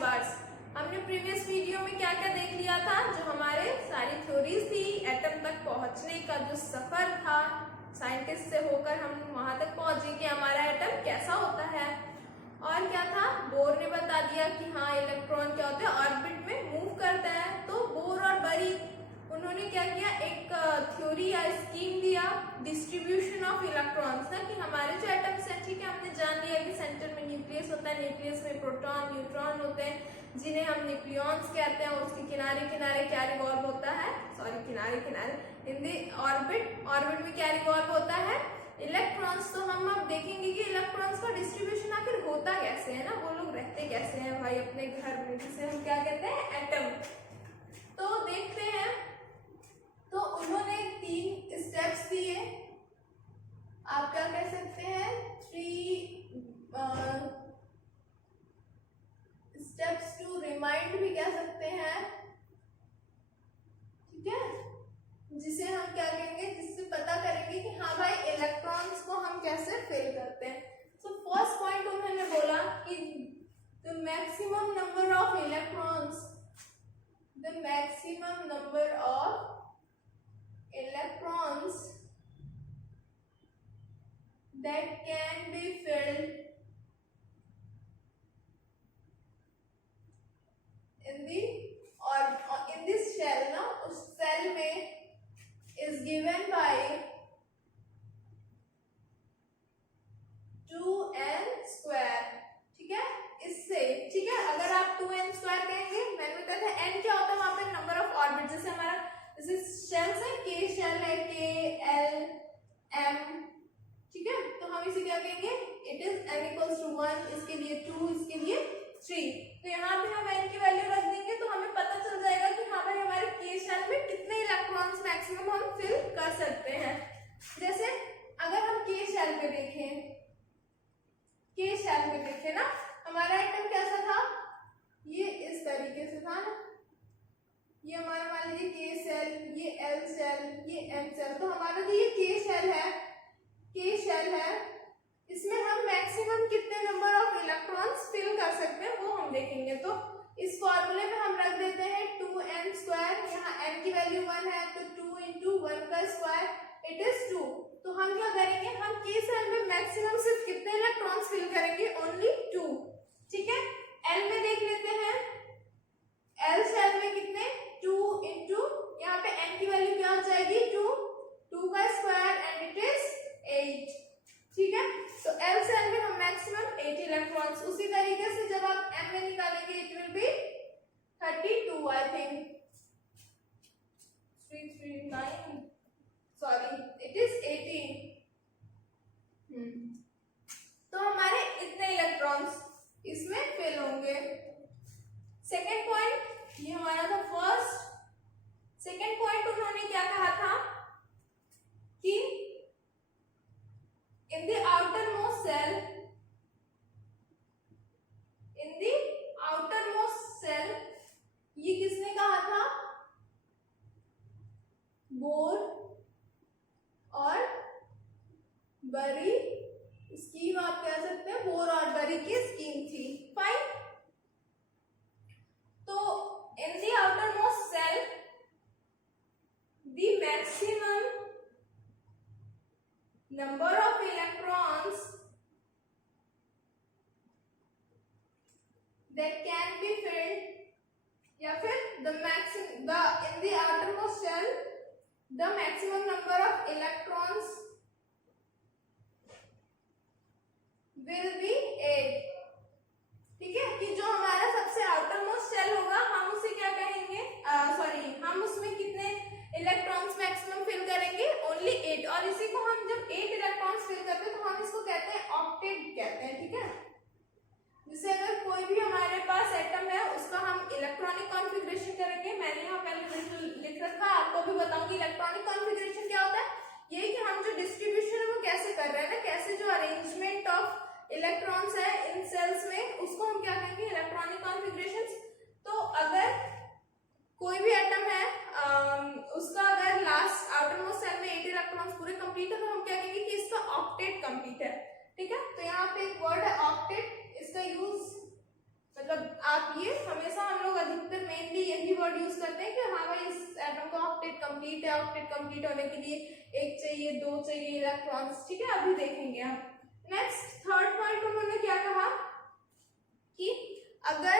Bars. हमने previous video में क्या क्या देख लिया था, जो हमारे सारी थ्योरीज थी, एटम तक पहुंचने का जो सफर था, साइंटिस्ट से होकर हम वहां तक पहुंचे कि हमारा एटम कैसा होता है। और क्या था, बोर ने बता दिया कि हाँ इलेक्ट्रॉन क्या होता है, ऑर्बिट में मूव करता है। तो बोर और बरी उन्होंने क्या किया, एक थ्योरी या स्कीम दिया डिस्ट्रीब्यूशन ऑफ इलेक्ट्रॉन्स का, कि हमारे जो एटम्स हैं, ठीक है, हमने जान लिया कि सेंटर में न्यूक्लियस होता है, न्यूक्लियस में प्रोटॉन न्यूट्रॉन होते हैं जिन्हें हम न्यूक्लियॉन्स कहते हैं, और उसके किनारे किनारे क्या रिवॉल्व होता है, सॉरी किनारे किनारे इन दी ऑर्बिट, ऑर्बिट में क्या रिवॉल्व होता है, इलेक्ट्रॉन्स। तो हम अब देखेंगे कि इलेक्ट्रॉन्स का डिस्ट्रीब्यूशन आखिर होता कैसे है ना, वो लोग रहते कैसे हैं भाई अपने घर में, जिसे हम क्या कहते हैं, एटम। तो देखते हैं, तो उन्होंने 3 स्टेप्स दिए, आप क्या कह सकते हैं, 3 स्टेप्स टू रिमाइंड भी कह सकते हैं, ठीक है, जिसे हम क्या कहेंगे, जिससे पता करेंगे कि हाँ भाई इलेक्ट्रॉन्स को हम कैसे फिल करते हैं। सो फर्स्ट पॉइंट उन्होंने बोला कि the maximum number of electrons, the maximum number of electrons that can be filled in the or in this shell, ना उस cell में is given by 2n square, ठीक है, इससे, ठीक है, अगर आप 2n square कहेंगे, मैंने बताया था n क्या होता है वहां पे, नंबर ऑफ ऑर्बिट, जैसे हमारा जैसे शेल्स है, k शेल है, k l m, ठीक है, तो हम इसे क्या कहेंगे, it is n equals to 1, इसके लिए 2, इसके लिए 3। तो यहाँ पे हम n की वैल्यू रख देंगे, तो हमें पता चल जाएगा कि हाँ भाई हमारे k शेल में कितने इलेक्ट्रॉन्स मैक्सिमम हम फिल कर सकते हैं। जैसे अगर हम k शेल में देखें, k शेल में देखें ना, हमारा एटम कैसा था, ये इस तरीके से था ना, ये हमारा मान लीजिए के सेल, ये एल सेल, ये एम सेल। तो हमारा जो ये के सेल है, के सेल है, इसमें हम मैक्सिमम कितने नंबर ऑफ इलेक्ट्रॉन्स फिल कर सकते हैं वो हम देखेंगे। तो इस फॉर्मूले में हम रख देते हैं 2n स्क्वायर, यहाँ n की वैल्यू 1 है, तो 2 इंटू 1 का स्क्वायर इट इज 2। तो हम क्या करेंगे, हम के सेल में मैक्सिमम सिर्फ कितने इलेक्ट्रॉन्स फिल करेंगे, ओनली 2, ठीक है। एल में देख लेते हैं, एल सेल में कितने, 2 इंटू, यहाँ पे n की वैल्यू क्या हो जाएगी, 2 का स्क्वायर एंड इट इज 8, ठीक है। तो एल सेल में हम मैक्सिमम 8 इलेक्ट्रॉन्स, उसी तरीके से जब आप m में निकालेंगे it will be 32 I think, 339, sorry it is 18। तो हमारे इतने इलेक्ट्रॉन्स इसमें फिल होंगे। सेकेंड पॉइंट, ये हमारा था फर्स्ट। सेकेंड पॉइंट उन्होंने क्या कहा था कि in the outer most cell, in the outer most cell, ये किसने कहा था, बोर और बरी स्कीम, आप कह सकते हैं बोर और बरी की स्कीम थी, फाइन। तो in the outermost cell the maximum number of electrons that can be filled, या फिर the maximum, the in the outermost cell the maximum number of electrons will be 8, ठीक है, कि जो हमारा सबसे आउटर मोस्ट सेल होगा हम उसे क्या कहेंगे, सॉरी हम उसमें कितने इलेक्ट्रॉन्स मैक्सिमम फिल करेंगे, ओनली 8। और इसी को हम जब 8 इलेक्ट्रॉन्स फिल करते हैं तो हम इसको कहते हैं ऑक्टेट कहते हैं, ठीक है। जैसे अगर कोई भी हमारे पास एटम है उसका हम इलेक्ट्रॉनिक कॉन्फ़िगरेशन करेंगे, मैंने यहाँ पहले लिख रखा, आपको भी बताऊंगी इलेक्ट्रॉनिक कॉन्फ़िगरेशन क्या होता है। ये कि हम जो डिस्ट्रीब्यूशन है वो कैसे कर रहे हैं ना, कैसे जो अरेंजमेंट ऑफ इलेक्ट्रॉन्स है इन सेल्स में, उसको हम क्या कहेंगे, इलेक्ट्रॉनिक कॉन्फ़िगरेशंस। तो अगर कोई भी एटम है उसका अगर लास्ट आउटर मोस्ट सेल में 8 इलेक्ट्रॉन्स पूरे कंप्लीट है, तो हम क्या कहेंगे कि इसका ऑक्टेट कंप्लीट है, ठीक है। तो यहाँ पे एक वर्ड है ऑक्टेट, इसका यूज मतलब आप ये वर्ड यूज करते हैं कि हाँ भाई इस एटम का ऑक्टेट कंप्लीट है, ऑक्टेट कंप्लीट होने के लिए एक चाहिए, दो चाहिए इलेक्ट्रॉन्स, ठीक है, अभी देखेंगे हम। नेक्स्ट थर्ड पॉइंट उन्होंने क्या कहा कि अगर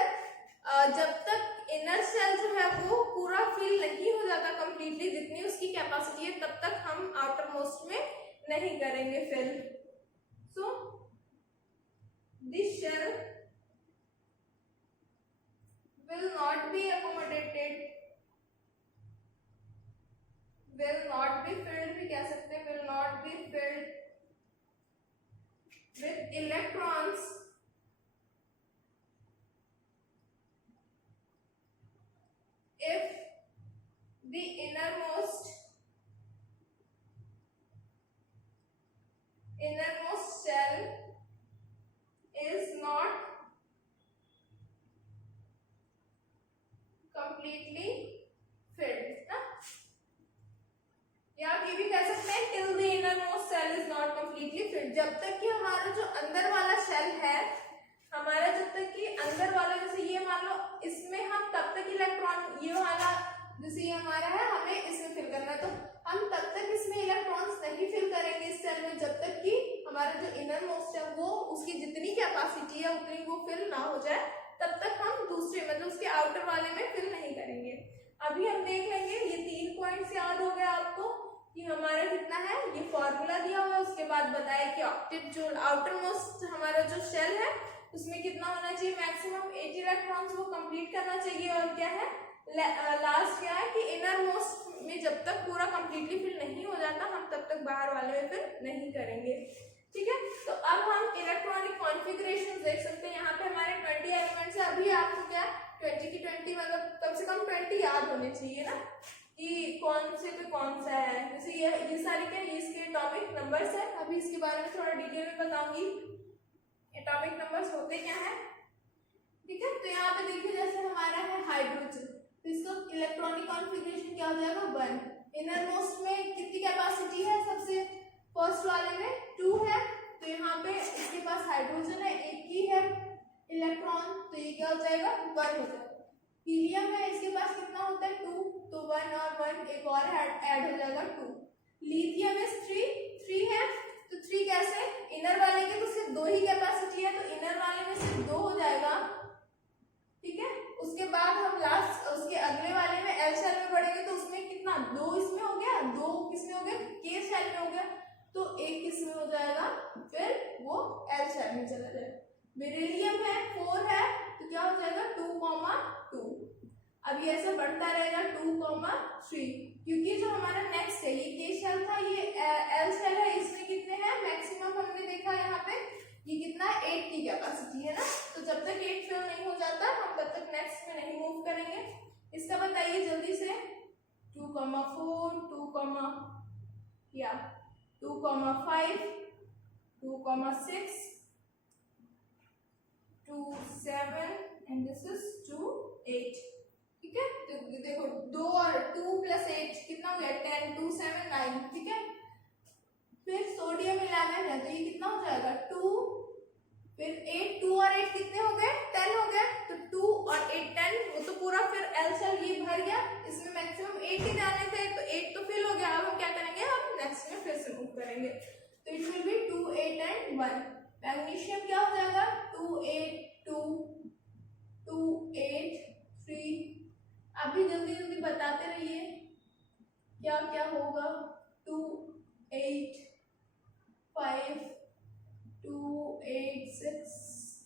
जब तक इनर शेल जो है वो पूरा फिल नहीं हो जाता कंप्लीटली, जितनी उसकी कैपेसिटी है, तब तक हम आउटर मोस्ट में नहीं करेंगे fill. So this shell will not be accommodated, will not be filled भी कह सकते हैं, will not be filled with electrons if the innermost shell is not completely filled ना, या आप ये भी कह सकते हैं till the innermost shell is not completely filled, जब तक कि हमारा जो अंदर वाला शेल है, हमारा जब तक कि अंदर वाला, जैसे ये मान लो इसमें हम तब तक इलेक्ट्रॉन, ये वाला जैसे ये हमारा है, हमें इसमें फिल करना है, तो हम तब तक इसमें इलेक्ट्रॉन्स नहीं फिल करेंगे इस सेल में जब तक कि हमारा जो इनर मोस्ट है वो उसकी जितनी कैपेसिटी है उतनी वो फिल ना हो जाए, तब तक हम दूसरे मतलब उसके आउटर वाले में फिल नहीं करेंगे। अभी हम देख लेंगे, ये 3 पॉइंट्स याद हो गए आपको कि हमारा कितना है, ये फॉर्मूला दिया हुआ है, उसके बाद बताया कि ऑक्टेट जो आउटर मोस्ट हमारा जो शेल है उसमें कितना होना चाहिए, मैक्सिमम 8 इलेक्ट्रॉन्स वो कंप्लीट करना चाहिए, और क्या है लास्ट क्या है कि इनर मोस्ट में जब तक पूरा कंप्लीटली फिल नहीं हो जाता हम तब तक बाहर वाले में फिल नहीं करेंगे, ठीक है। तो अब हम इलेक्ट्रॉनिक कॉन्फ़िगरेशंस देख सकते हैं, यहाँ पे हमारे 20 एलिमेंट्स है, अभी आपको क्या 20 की 20 मतलब कम से कम 20 याद होने चाहिए ना कि कौन से पे कौन सा है, जैसे ये सारे क्या इसके एटॉमिक नंबर्स है, अभी इसके बारे में थोड़ा डिटेल में बताऊंगी एटॉमिक नंबर्स होते क्या है, ठीक है। तो यहाँ पे देखिए जैसे हमारा है हाइड्रोजन, तो इसका इलेक्ट्रॉनिक कॉन्फ़िगरेशन क्या हो जाएगा 1, इनर मोस्ट में कितनी कैपेसिटी है, सबसे फर्स्ट वाले में 2 है, तो यहाँ पे इसके पास हाइड्रोजन है, एक ही है इलेक्ट्रॉन, तो ये क्या हो जाएगा 1 हो जाएगा। हीलियम है, इसके पास कितना होता है 2, तो 1 और 1 एक और ऐड हो जाएगा 2। लिथियम इज 3 है, तो 3 कैसे, इनर वाले के तो सिर्फ 2 ही कैपेसिटी है, तो इनर वाले में सिर्फ 2 हो जाएगा, ठीक है। उसके बाद हम लास्ट उसके अगले वाले में एल शेल में बढ़ेंगे, तो उसमें कितना 2 इसमें हो गया, 2 किसमें हो गया, के शेल में हो गया, तो 1 किसमें हो जाएगा, फिर वो एल शेल में चला जाएगा। बेरिलियम है 4 है, तो क्या हो जाएगा 2,2। अब ये ऐसे बढ़ता रहेगा 2,3, क्योंकि जो हमारा नेक्स्ट है ये के शेल था, ये एल शेल है, इसमें कितने हैं मैक्सिमम हमने देखा यहाँ पे ये कितना 8 की कैपेसिटी है ना, तो जब तक 8 फिल नहीं हो जाता हम तब तक नेक्स्ट में नहीं मूव करेंगे। इसका बताइए जल्दी से 2,4 2,5 2,6 2,7 एंड दिस इज 2,8, ठीक है। तो देखो 2 और 2 + 8 कितना हो गया 10, 2, 7, 9, ठीक है। फिर सोडियम 11 है, तो ये कितना हो जाएगा 2, फिर 8, 2 और 8 कितने हो गए 10 हो गए, तो 2 और 8 10, वो तो पूरा फिर एल शेल ये भर गया, इसमें मैक्सिमम 8 ही जाने थे, तो 8 तो फिल हो गया। अब हम क्या करेंगे, हम नेक्स्ट में फिर से मूव करेंगे, तो it will be 2, 8 and 1। Magnesium क्या हो जाएगा 2, 8 2 2 8 3, अभी जल्दी जल्दी बताते रहिए क्या क्या होगा, 2 8 5 2 8 6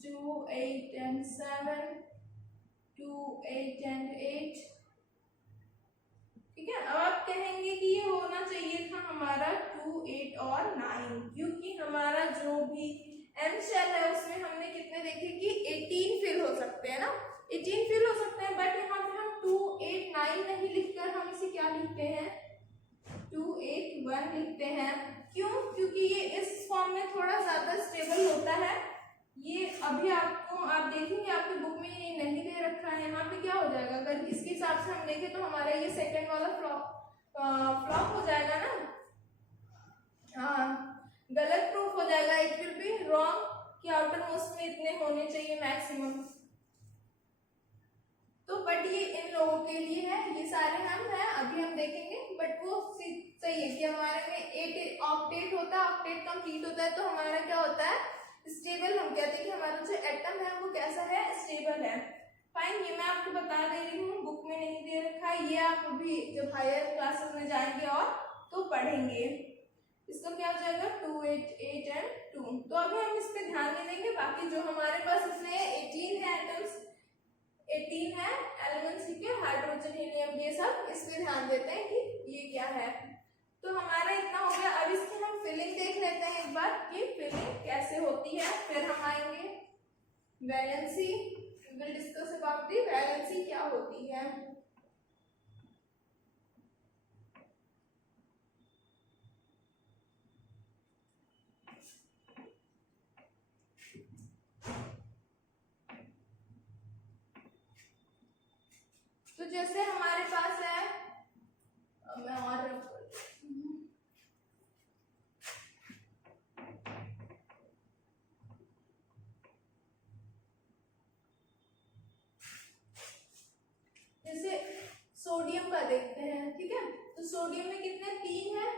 2 8 and 7 2 8 and 8, ठीक है। अब आप कहेंगे कि ये होना चाहिए था हमारा 2 8 और 9, क्योंकि हमारा जो भी एम शेल है उसमें हमने कितने देखे कि 18 फिल हो सकते हैं ना, 18 फिल हो सकते हैं, बट यहाँ पे हम 2 8 9 नहीं लिखकर हम इसे क्या लिखते हैं 2 8 1 लिखते हैं। क्यों, क्योंकि ये इस फॉर्म में थोड़ा ज्यादा स्टेबल होता है। ये अभी आपको आप देखेंगे आपकी बुक में ये नहीं दे रखा है, यहाँ पे क्या हो जाएगा अगर इसके हिसाब से हम देखें तो हमारा ये सेकंड वाला फ्लॉप हो जाएगा ना, हाँ गलत प्रूफ हो जाएगा, इट विल बी रॉन्ग कि आउटर मोस्ट में इतने होने चाहिए मैक्सिमम। तो बट ये इन लोगों के के लिए है, ये सारे हम हैं अभी हम देखेंगे, बट वो सही है कि हमारे में 8 ऑक्टेट होता है, ऑक्टेट कंप्लीट होता है तो हमारा क्या होता है, स्टेबल। हम कहते हैं कि हमारा जो एटम है वो कैसा है, स्टेबल है। फाइन, ये मैं आपको बता दे रही हूँ, बुक में नहीं दे रखा है, ये आप अभी जब हायर क्लासेस में जाएंगे और तो पढ़ेंगे। इसका क्या हो जाएगा 2 8 8 एंड 2। तो अभी हम इस पे ध्यान नहीं देंगे, बाकी जो हमारे पास इसमें 18 है एटम्स, 18 है एलिमेंट्स, ठीक है, हाइड्रोजन हीलियम ये सब, इस पे ध्यान देते हैं कि ये क्या है। तो हमारा इतना हो गया। अब इसकी हम फिलिंग देख लेते हैं एक बार कि फिलिंग कैसे होती है, फिर हम आएंगे valency, will discuss about the valency क्या होती है। तो जैसे हमारे पास है, मैं और जैसे सोडियम का देखते हैं, ठीक है। तो सोडियम में कितने 3 है,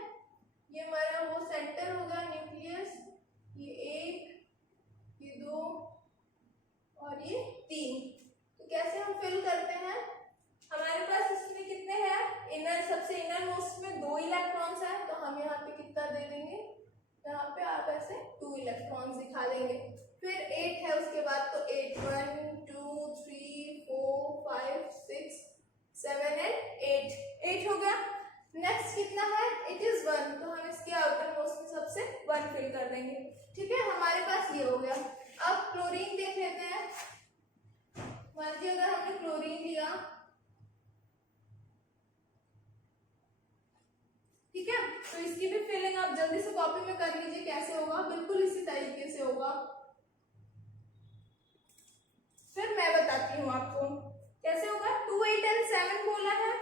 ये हमारा वो सेंटर होगा न्यूक्लियस, ये 1, ये 2 और ये 3। तो कैसे हम फिल करते हैं, हमारे पास इसमें कितने हैं, इनर सबसे इनर मोस्ट में 2 इलेक्ट्रॉन्स है, तो हम यहाँ पे कितना दे देंगे, यहाँ पे आप ऐसे 2 इलेक्ट्रॉन्स दिखा देंगे। फिर 8 है उसके बाद, तो 8 1 2 3 4 5 6 7 एंड 8 हो गया। नेक्स्ट कितना है, इट इज 1, तो हम इसके आउटर मोस्ट में सबसे 1 फिल कर देंगे, ठीक है। हमारे पास ये हो गया। अब क्लोरीन देख लेते हैं। मान लीजिए अगर हमने क्लोरीन लिया, ठीक है, तो इसकी भी फिलिंग आप जल्दी से कॉपी में कर लीजिए, कैसे होगा, बिल्कुल इसी तरीके से होगा। फिर मैं बताती हूँ आपको कैसे होगा। 2 8 एंड 7 बोला है,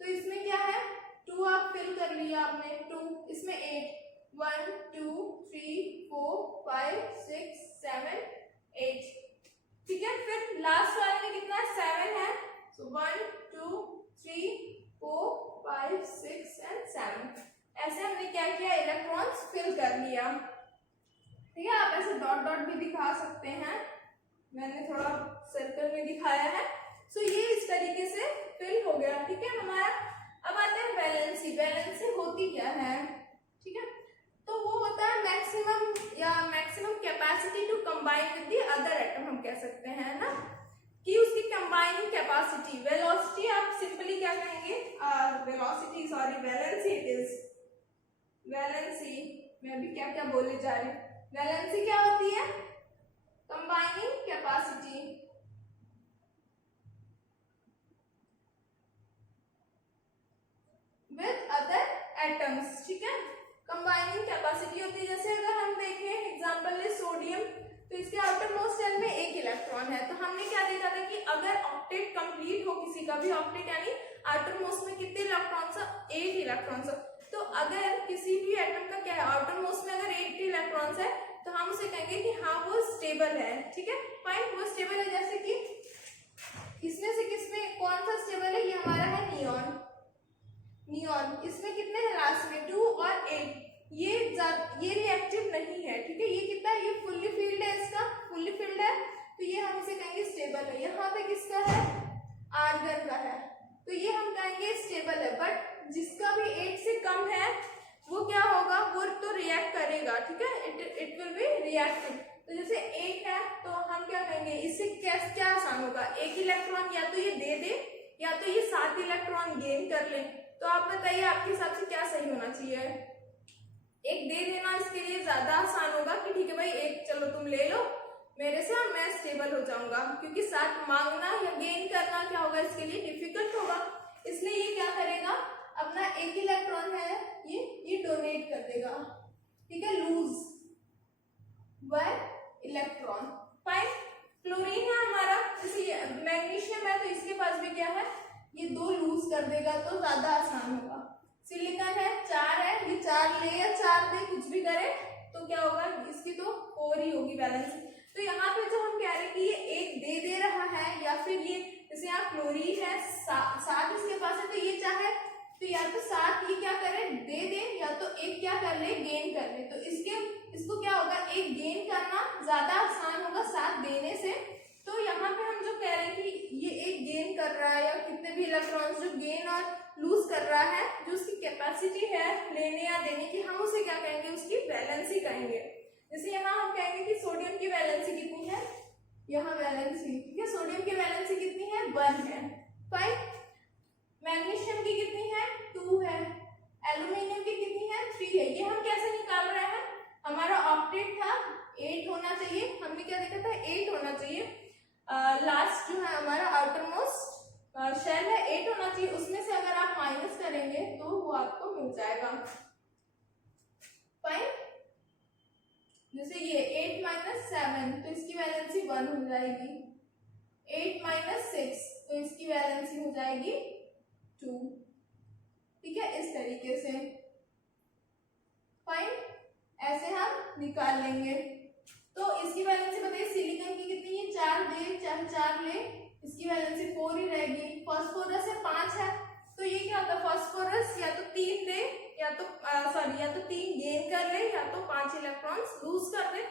तो इसमें क्या है, 2 आप फिल कर लिया आपने, 2, इसमें 8 1 2 3 4 5 6 7 8, ठीक है। फिर लास्ट वाले में कितना है, 7 है, सो 1 2 3 4 5 6 एंड 7। ऐसे हमने क्या किया, इलेक्ट्रॉन्स फिल कर लिया, ठीक है। आप ऐसे डॉट डॉट भी दिखा सकते हैं, मैंने थोड़ा सर्कल में दिखाया है। सो ये इस तरीके से फिल हो गया, ठीक है हमारा। अब आते हैं वैलेंसी। वैलेंसी होती क्या है, ठीक है, तो वो होता है मैक्सिमम या maximum capacity to combine with the other atom, हम कह सकते हैं ना, कि उसकी कंबाइनिंग कैपेसिटी। वेलोसिटी आप सिंपली क्या कहेंगे, velocity sorry valency, it is valency. मैं भी क्या क्या बोले जा रही हूँ। वैलेंसी क्या होती है, combining capacity. With other atoms, ठीक है, कंबाइनिंग कैपेसिटी होती है। जैसे अगर हम देखें एग्जांपल है सोडियम, तो इसके आउटर मोस्ट शेल में 1 इलेक्ट्रॉन है, तो हमने क्या देखा था कि अगर ऑक्टेट कंप्लीट हो किसी का भी, ऑक्टेट यानी आउटर मोस्ट में कितने इलेक्ट्रॉन्स है, 8 इलेक्ट्रॉन्स। तो अगर किसी भी एटम का क्या है, आउटर मोस्ट में अगर 8 इलेक्ट्रॉन्स है, तो हम उसे कहेंगे कि हाँ वो स्टेबल है, ठीक है, फाइन, वो स्टेबल है। जैसे कि इसमें से किसमें कौन सा स्टेबल है, ये हमारा है नियॉन। नियॉन इसमें कितने हैं लास्ट में 2 और 8, ये रिएक्टिव नहीं है, ठीक है, ये कितना है, ये फुल्ली फील्ड है, इसका फुल्ली फील्ड है, तो ये हम इसे कहेंगे स्टेबल है। यहाँ पे किसका है, आर्गन का है, तो ये हम कहेंगे स्टेबल है। बट जिसका भी 8 से कम है वो क्या होगा, वो तो रिएक्ट करेगा, ठीक है, इट विल बी रिएक्टिव। तो जैसे 8 है तो हम क्या कहेंगे, इससे क्या आसान होगा, 1 इलेक्ट्रॉन या तो ये दे या तो ये 7 इलेक्ट्रॉन गेन कर ले। तो आप बताइए आपके हिसाब से क्या सही होना चाहिए, एक दे देना इसके लिए ज्यादा आसान होगा कि ठीक है भाई 1 चलो तुम ले लो मेरे से और मैं स्टेबल हो जाऊंगा, क्योंकि 7 मांगना या गेन करना क्या होगा इसके लिए डिफिकल्ट होगा। इसलिए ये क्या करेगा, अपना 1 इलेक्ट्रॉन है ये डोनेट कर देगा, ठीक है, लूज 1 इलेक्ट्रॉन। फाइन, क्लोरीन है हमारा, जैसे मैग्नीशियम है तो इसके पास भी क्या है, ये 2 लूज कर देगा तो ज्यादा आसान होगा। सिलिकॉन है 4 है, ये 4 ले या 4 दे, कुछ भी करे तो क्या होगा, इसकी तो 4 ही होगी बैलेंस। तो यहाँ पे जो हम कह रहे हैं कि ये 1 दे रहा है या फिर ये जैसे यहाँ क्लोरीन है करना ज्यादा आसान होगा साथ देने से। तो यहाँ पे हम जो कह रहे हैं कि ये एक गेन कर रहा है, या कितने भी इलेक्ट्रॉन्स जो गेन और लूज कर रहा है, जो उसकी कैपेसिटी है लेने या देने की, हम उसे क्या कहेंगे, उसकी वैलेंसी कहेंगे। जैसे यहाँ हम कहेंगे कि सोडियम की वैलेंसी कितनी है, यहाँ वैलेंसी, ठीक है, सोडियम की वैलेंसी कितनी है, 1 है। फाइन। मैग्नीशियम की कितनी है, 2 है। एल्यूमिनियम की कितनी है, 3 है। ये हम कैसे निकाल रहे हैं, हमारा ऑक्टेट था 8 होना चाहिए, हमने क्या देखा था 8 होना चाहिए। लास्ट जो है हमारा आउटर मोस्ट शेल है 8 होना चाहिए, उसमें से अगर आप माइनस करेंगे तो वो आपको मिल जाएगा। फाइन। जैसे ये 8 माइनस 7 तो इसकी वैलेंसी 1 हो जाएगी। 8 माइनस 6 तो इसकी वैलेंसी हो जाएगी 2। ठीक है, इस तरीके से। फाइन, ऐसे हम निकाल लेंगे। तो इसकी वैलेंसी बताइए, सिलिकॉन की कितनी है, 4 दे, चाहे 4 ले, इसकी वैलेंसी 4 ही रहेगी। फास्फोरस है 5 है, तो ये क्या होता है, फास्फोरस या तो 3 दे, या तो या तो 3 गेन कर ले, या तो 5 इलेक्ट्रॉन्स लूज कर दे।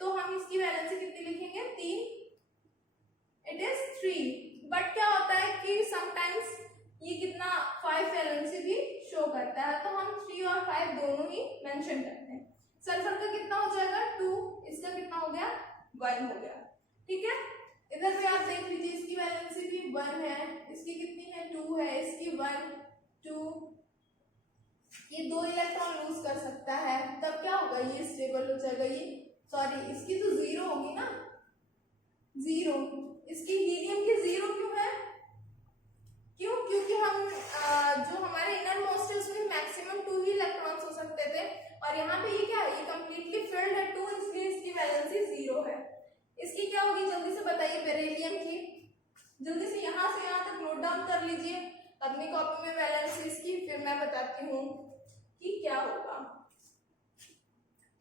तो हम इसकी वैलेंसी कितनी लिखेंगे, 3, इट इज 3। बट क्या होता है कि समटाइम्स ये कितना 5 वैलेंसी भी शो करता है, तो हम 3 और 5 दोनों ही मेंशन करते हैं। सल्फर का कितना हो जाएगा, 2, इसका कितना हो गया, 1 हो गया। ठीक है, इधर भी आप देख लीजिए, इसकी वैलेंसी भी 1 है, इसकी कितनी है, 2 है, इसकी 1 2, ये 2 इलेक्ट्रॉन लूज कर सकता है, तब क्या होगा, ये स्टेबल हो जाएगा। ये सॉरी, इसकी तो 0 होगी ना, 0। इसकी हीलियम की 0 क्यों है, क्यों, क्योंकि हम जो हमारे इनर मोस्ट है उसमें मैक्सिमम 2 ही इलेक्ट्रॉन्स हो सकते थे, और यहाँ पे ये क्या है, ये कंप्लीटली फिल्ड है 2, इसलिए इसकी वैलेंसी 0 है। इसकी क्या होगी, जल्दी से बताइए, बेरिलियम की, जल्दी से यहाँ से यहाँ तक नोट डाउन कर लीजिए अपनी कॉपी में वैलेंसी इसकी, फिर मैं बताती हूँ कि क्या होगा।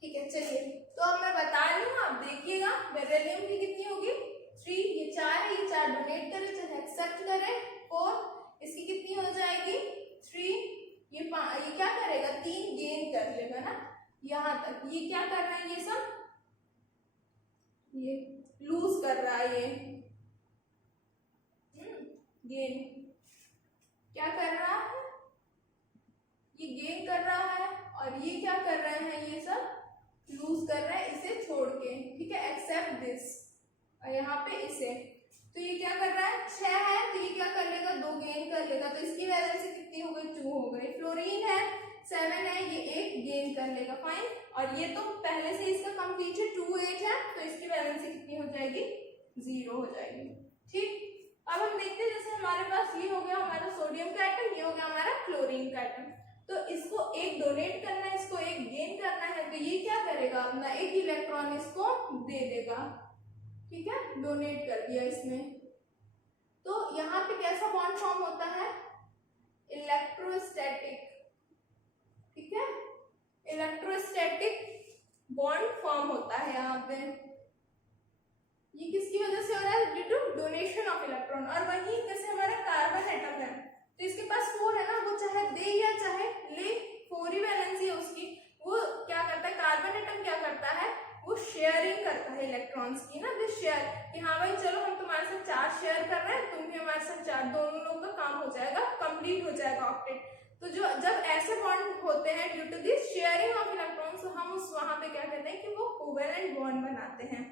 ठीक है, चलिए, तो अब मैं बता रही हूँ, आप देखिएगा। बेरिलियम की कितनी होगी, 3, ये 4 है, ये 4 डोनेट करे चाहे एक्सेप्ट करे, 4, इसकी कितनी हो जाएगी, 3, ये क्या करेगा, 3 गेन कर लेगा ना यहाँ तक। ये क्या कर रहा है, ये सब ये लूज कर रहा है, ये गेन क्या कर रहा है, ये गेन कर रहा है, और ये क्या कर रहे हैं, ये सब लूज कर रहा है इसे छोड़ के। ठीक है, एक्सेप्ट दिस, और यहाँ पे इसे, तो ये क्या कर रहा है, 6 है, तो ये क्या कर लेगा, 2 गेन कर लेगा, तो इसकी वैलेंसी कितनी हो गई, 2 हो गई। फ्लोरीन है 7 है, ये 1 गेन कर लेगा। फाइन, और ये तो पहले से इसका कंप्लीट है, 2 8 है, तो इसकी वैलेंसी कितनी हो जाएगी, 0 हो जाएगी। ठीक, अब हम देखते हैं, जैसे हमारे पास ये हो गया हमारा सोडियम का एटम, ये हो गया हमारा क्लोरीन का एटम। तो इसको एक डोनेट करना है, इसको एक गेन करना है, तो ये क्या करेगा, अपना एक इलेक्ट्रॉन इसको दे देगा। ठीक है, डोनेट कर दिया इसने, तो यहाँ पे कैसा बॉन्ड फॉर्म होता है, इलेक्ट्रोस्टैटिक। ठीक है, इलेक्ट्रोस्टैटिक बॉन्ड फॉर्म होता है यहाँ पे। ये किसकी वजह से हो रहा है, due to donation of electron. और वही जैसे हमारा कार्बन एटम है, तो इसके पास 4 है ना, वो चाहे दे या चाहे ले, 4 ही वैलेंसी है उसकी। वो क्या करता है, कार्बन एटम क्या करता है, वो शेयरिंग करता है इलेक्ट्रॉन्स की ना, तो शेयर कि हाँ भाई चलो हम तुम्हारे साथ चार्ज शेयर कर रहे हैं, तुम भी हमारे साथ चार्ज, दोनों लोग का काम हो जाएगा, कंप्लीट हो जाएगा ऑक्टेट। तो जो जब ऐसे बॉन्ड होते हैं due to this sharing of electrons, तो हम उस वहां पे क्या कहते हैं कि वो कोवेलेंट बॉन्ड बनाते हैं।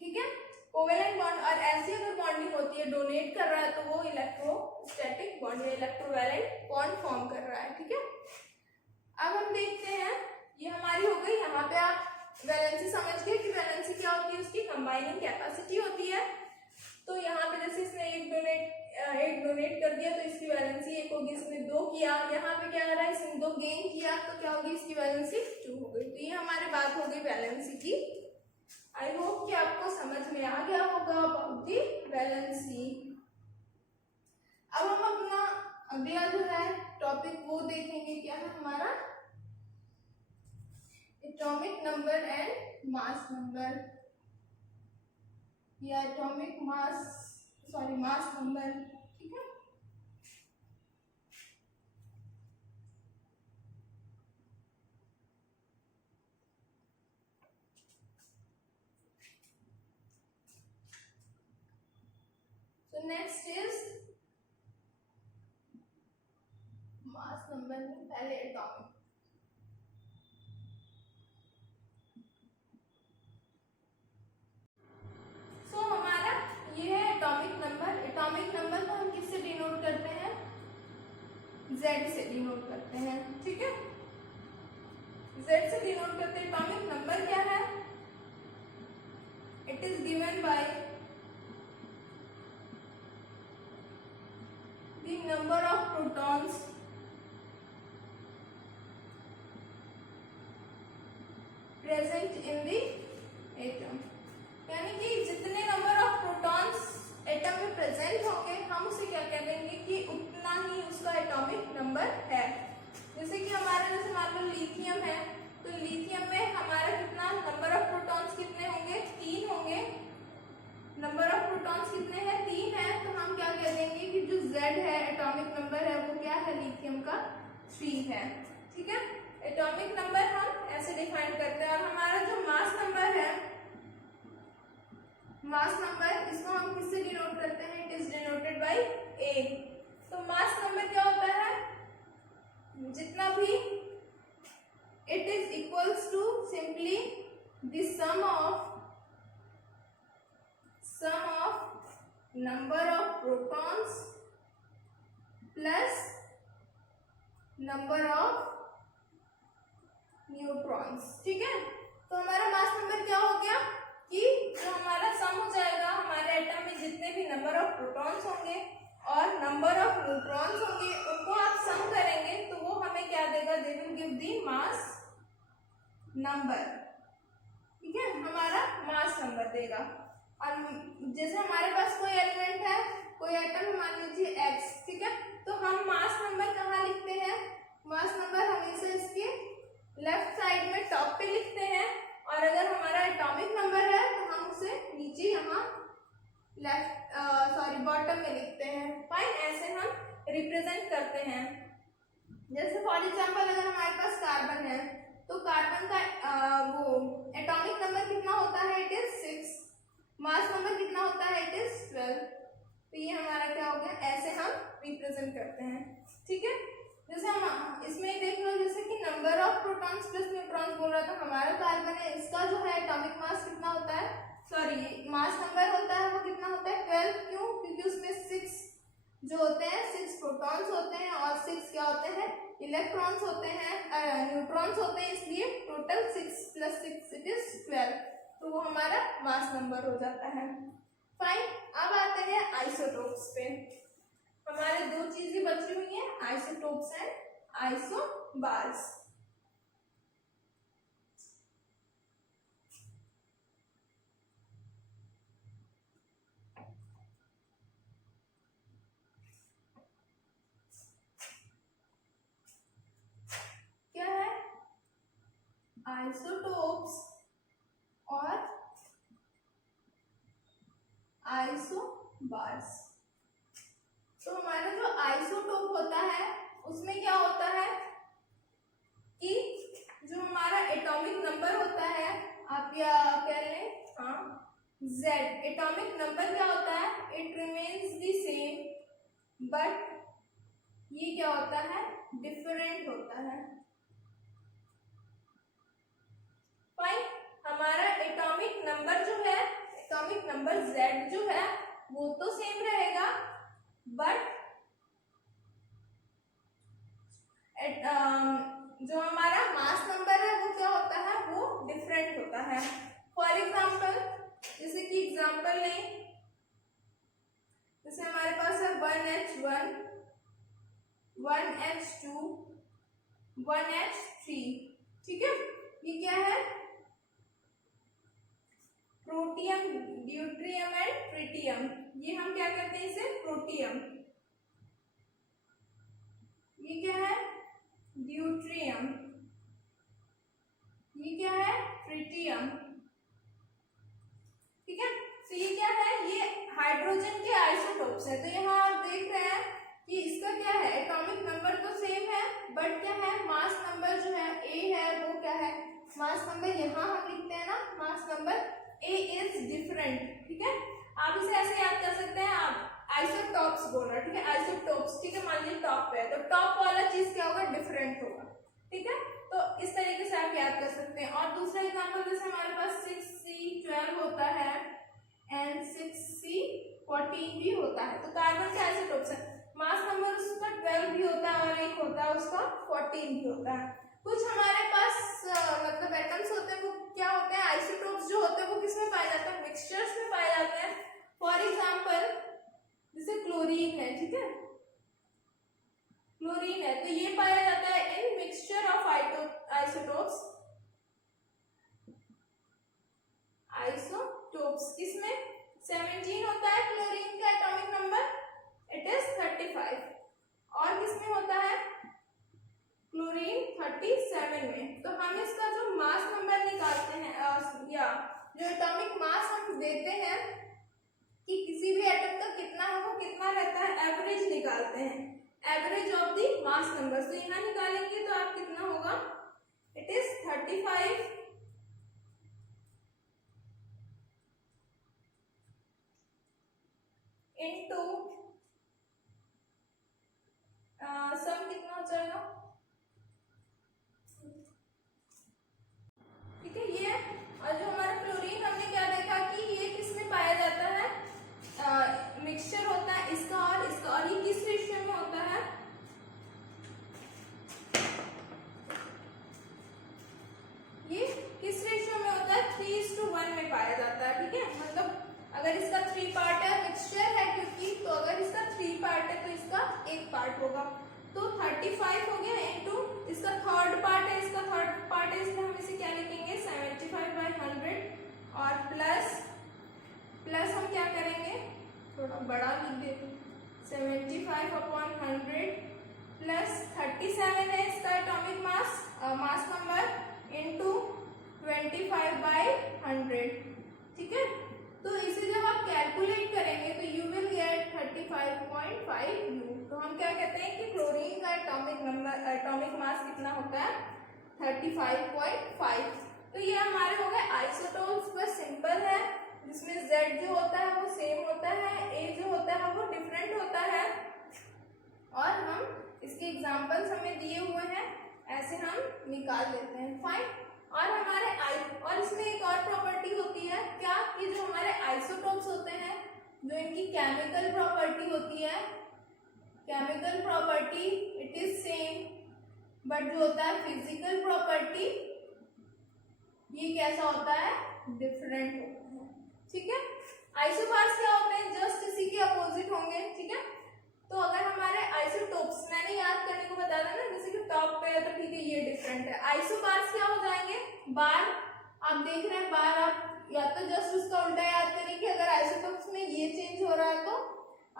ठीक है, कोवेलेंट बॉन्ड। और ऐसी अगर बॉन्डिंग होती है, डोनेट कर रहा है, तो वो इलेक्ट्रोस्टैटिक बॉन्ड या इलेक्ट्रोवैलेंट बॉन्ड फॉर्म कर रहा है। ठीक है, अब हम देखते हैं, ये हमारी हो गई, यहाँ पे आप वैलेंसी समझ गए कि वैलेंसी क्या होती है, उसकी कंबाइनिंग कैपेसिटी होती है। तो यहाँ पे जैसे इसने एक डोनेट कर दिया, तो इसकी वैलेंसी 1 होगी, इसने 2 किया, यहाँ पे क्या आ रहा है, इसने 2 गेन किया, तो क्या होगी, इसकी वैलेंसी 2 हो गई। तो ये हमारी बात हो गई वैलेंसी की। आई होप कि आपको समझ में आ गया होगा अबाउट दी वैलेंसी। अब हम अपना अगला जो है टॉपिक वो देखेंगे, क्या है हमारा, atomic number and mass number, या atomic mass, sorry mass number. ठीक है, तो नेक्स्ट इज मास नंबर में पहले एटॉमिक। सो हमारा ये है एटॉमिक नंबर। एटॉमिक नंबर को हम किससे डिनोट करते हैं? Z से डिनोट करते हैं, ठीक है। Z से डिनोट करते हैं। एटॉमिक नंबर क्या है? It is given by the number of protons present in the atom, यानी कि जितने नंबर ऑफ प्रोटॉन्स एटम में प्रेजेंट होंगे हम उसे क्या कह देंगे कि उतना ही उसका एटॉमिक नंबर है। जैसे कि हमारा जैसे मान लो लिथियम है, तो लिथियम में हमारा कितना नंबर ऑफ प्रोटॉन्स कितने होंगे? 3 होंगे। नंबर ऑफ प्रोटॉन्स कितने हैं? 3 है। तो हम क्या कह देंगे कि जो Z है एटॉमिक नंबर है वो क्या है? लिथियम का 3 है, ठीक है। एटॉमिक नंबर हम ऐसे डिफाइन करते हैं। और हमारा जो मास नंबर है, मास नंबर इसको हम किससे डिनोट करते हैं? It is denoted by A। तो मास नंबर क्या होता है? जितना भी it is equals to simply the sum of number of protons plus number of neutrons, ठीक है। तो हमारा मास नंबर क्या हो गया कि जो हमारा सम हो जाएगा हमारे एटम में जितने भी नंबर ऑफ प्रोटॉन्स होंगे और नंबर ऑफ न्यूट्रॉन्स होंगे उनको आप सम करेंगे तो वो हमें क्या देगा? They will give the mass number, ठीक है। हमारा मास नंबर देगा। और जैसे हमारे पास कोई एलिमेंट है, कोई एटम मान लीजिए X, ठीक है। तो हम मास नंबर कहाँ लिखते हैं? मास नंबर हमेशा इसके लेफ्ट साइड में टॉप पे लिखते हैं। और अगर हमारा एटॉमिक नंबर है तो हम उसे नीचे यहाँ बॉटम में लिखते हैं। फाइन, ऐसे हम रिप्रेजेंट करते हैं। जैसे फॉर एग्जांपल अगर हमारे पास कार्बन है तो कार्बन का वो एटॉमिक नंबर कितना होता है? It is 6। मास नंबर कितना होता है? It is 12। तो ये हमारा क्या हो गया? ऐसे हम रिप्रेजेंट करते हैं, ठीक है। जैसे हम इसमें देख लो, जैसे कि number of protons plus neutrons बोल रहा था, हमारा कार्बन है, इसका जो है एटॉमिक मास कितना होता है? सॉरी, मास नंबर होता है वो कितना होता है? 12। क्यों? क्योंकि उसमें 6 जो होते हैं 6 प्रोटॉन्स होते हैं और 6 क्या होते हैं? इलेक्ट्रॉन्स होते हैं, न्यूट्रॉन्स होते हैं, इसलिए टोटल 6 + 6 इट इज 12। तो वो हमारा मास नंबर हो जाता है। फाइन, अब आते हैं आइसोटोप्स पे। हमारे 2 चीजें बची हुई हैं, आइसोटोप्स एंड आइसोबार्स। क्या है? आइसोटोप्स और आइसोबार्स। तो हमारा जो आइसोटोप होता है उसमें क्या होता है कि जो हमारा एटॉमिक नंबर होता है, आप या कह लें Z, एटॉमिक नंबर क्या होता है? It remains the same, but ये क्या होता है? डिफरेंट होता है। फाइन, हमारा एटॉमिक नंबर जो है, एटॉमिक नंबर Z जो है वो तो सेम रहेगा, बट जो हमारा मास नंबर है वो क्या होता है? वो डिफरेंट होता है। फॉर एग्जाम्पल, जैसे कि एग्जाम्पल लें, जैसे हमारे पास है 1H1, 1H2, 1H3, ठीक है। ये क्या है? Protium, deuterium and tritium. ये हम क्या करते हैं? इसे प्रोटियम। ये क्या है? ड्यूट्रियम। ये क्या है? ट्रिटियम, ठीक है। तो ये क्या है? ये हाइड्रोजन के आइसोटोप्स है। तो यहाँ आप देख रहे हैं कि इसका क्या है? एटॉमिक नंबर तो सेम है, बट क्या है? मास नंबर जो है A है वो क्या है? मास नंबर यहाँ हम लिखते हैं ना, mass number A is different, ठीक है। आप इसे ऐसे याद कर सकते हैं, आप एग्जांपल जैसे हमारे पास 6C12 होता है एंड 6C14 भी होता है। तो कार्बन के आइसोटोप्स है, मास नंबर उसका 12 भी होता है और एक होता है उसका 14 भी होता है। कुछ हमारे पास मतलब एटम्स होते हैं वो क्या होते हैं, आइसोटोप्स जो होते हैं वो किस में पाए जाते हैं, मिक्सचर्स में पाए जाते हैं। फॉर एग्जांपल जैसे क्लोरीन है, ठीक है, क्लोरीन है तो ये पाया जाता है इन मिक्सचर ऑफ आइसोटोप्स, आइसोटोप्स किसमें 17 होता है क्लोरीन का एटॉमिक नंबर, इट इज 35, और किसमें होता है क्लोरीन 37 में। तो हम इसका जो मास नंबर निकालते हैं या जो एटॉमिक मास हम देते हैं कि किसी भी एटम का कितना है वो कितना रहता है, एवरेज निकालते हैं, average of the mass number. तो यहाँ निकालेंगे तो आप कितना होगा, इट इज 35 इंटू सम कितना हो जाएगा, ठीक है ये। और जो हमारा क्लोरीन हमने क्या देखा कि ये किस में पाया जाता है, मिक्सचर होता है इसका और ये किस रेशियो में होता है, ये किस रेशियो में होता है 3:1 में पाया जाता है, ठीक है। मतलब अगर इसका 3 पार्ट है, मिक्सचर है क्योंकि, तो अगर इसका 3 पार्ट है तो इसका 1 पार्ट होगा। तो 35 हो गया इंटू इसका थर्ड पार्ट है, इसका थर्ड पार्ट है इसलिए हम इसे क्या लिखेंगे 75/100 और प्लस हम क्या करेंगे, थोड़ा बड़ा लिख देते हैं, 75/100 प्लस 37 है इसका एटॉमिक मास नंबर इंटू 25/100, ठीक है। तो इसे जब आप कैलकुलेट करेंगे तो यू विल गेट 35.5 U। तो हम क्या कहते हैं कि क्लोरीन का एटॉमिक मास कितना होता है 35.5। तो ये हमारे हो गए आइसोटोप्स, बस सिंपल है, जिसमें Z जो होता है वो सेम होता है, A जो होता है वो डिफरेंट होता है, और हम इसके एग्जांपल्स हमें दिए हुए हैं, ऐसे हम निकाल लेते हैं, फाइन। और हमारे और इसमें एक और प्रॉपर्टी होती है क्या, कि जो हमारे आइसोटोप्स होते हैं, जो इनकी केमिकल प्रॉपर्टी होती है, chemical property it is same, but जो होता है फिजिकल प्रॉपर्टी ये कैसा होता है, डिफरेंट होता है, ठीक है। आइसोबार्स क्या होते हैं, जस्ट इसी के अपोजिट होंगे, ठीक है। तो अगर हमारे आइसोटोप्स मैंने याद करने को बताया था ना, जैसे कि टॉप पे है तो ठीक है ये डिफरेंट है, आइसोबार्स क्या हो जाएंगे, बार आप देख रहे हैं बार, आप या तो जस्ट उसका उल्टा याद करें कि अगर आइसोटोप्स में ये चेंज हो रहा है तो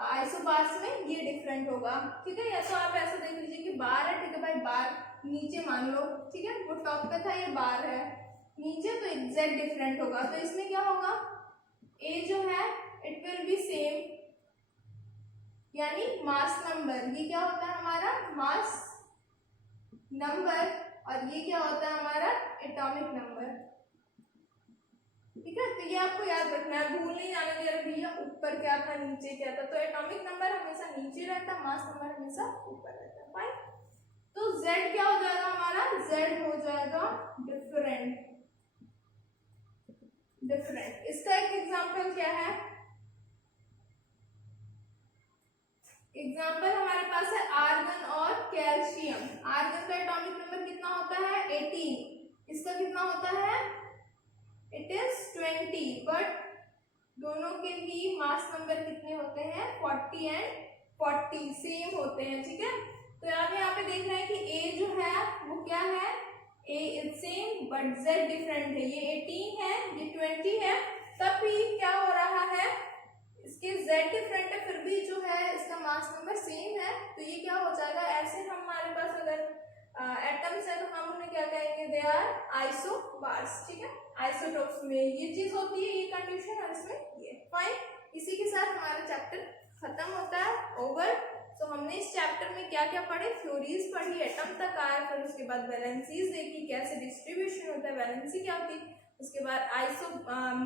आइसोबार्स में ये डिफरेंट होगा, ठीक है। या तो आप ऐसा देख लीजिए कि बार है, ठीक है भाई, बार नीचे मान लो, ठीक है, वो टॉप पे था, ये बार है नीचे, तो एग्जैक्ट डिफरेंट होगा। तो इसमें क्या होगा, ए जो है इट विल बी सेम, यानी मास नंबर, ये क्या होता है हमारा मास नंबर, और ये क्या होता है हमारा एटॉमिक नंबर, ठीक है। तो ये आपको याद रखना है, भूल नहीं जाना कि अरे भैया ऊपर क्या था नीचे क्या था। तो एटॉमिक नंबर हमेशा नीचे रहता है, मास नंबर हमेशा ऊपर रहता है, फाइन। तो Z क्या हो जाएगा हमारा, Z हो जाएगा डिफरेंट। इसका एक एग्जांपल क्या है, एग्जाम्पल हमारे पास है आर्गन और कैल्शियम। आर्गन का एटॉमिक नंबर कितना होता है 18, इसका कितना होता है इट इज 20, बट दोनों के ही मास नंबर कितने होते हैं 40 एंड 40 सेम होते हैं, ठीक है। तो आप यहाँ पे देख रहे हैं कि A जो है वो क्या है, A is same but Z different है, ये 18 है ये 20 है, तब भी क्या हो रहा है इसके Z डिफरेंट है, फिर भी जो है इसका मास नंबर सेम है। तो ये क्या हो जाएगा, ऐसे हमारे पास अगर एटम्स है तो हम उन्हें क्या कहेंगे, दे आर आइसोबार्स, ठीक है। आइसोटोप्स में ये चीज होती है, ये कंडीशन, और इसमें ये, फाइन। इसी के साथ हमारा चैप्टर खत्म होता है, ओवर। तो हमने इस चैप्टर में क्या क्या पढ़े, थ्योरीज पढ़ी, एटम तक आया, फिर उसके बाद वैलेंसीज देखी, कैसे डिस्ट्रीब्यूशन होता है, वैलेंसी क्या होती है, उसके बाद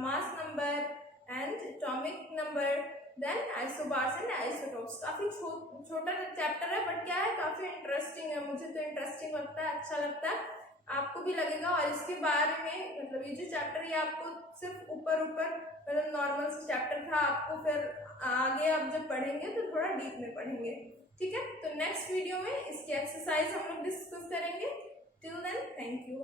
mass number and atomic number, then isobars and isotopes. काफी छोटा चैप्टर है, बट क्या है काफी इंटरेस्टिंग है, मुझे तो इंटरेस्टिंग लगता है, अच्छा लगता है। आपको भी लगेगा। और इसके बारे में मतलब ये जो चैप्टर ये आपको सिर्फ ऊपर ऊपर मतलब नॉर्मल से चैप्टर था, आपको फिर आगे आप जब पढ़ेंगे तो थोड़ा डीप में पढ़ेंगे, ठीक है। तो नेक्स्ट वीडियो में इसकी एक्सरसाइज हम लोग डिस्कस करेंगे। Till then thank you.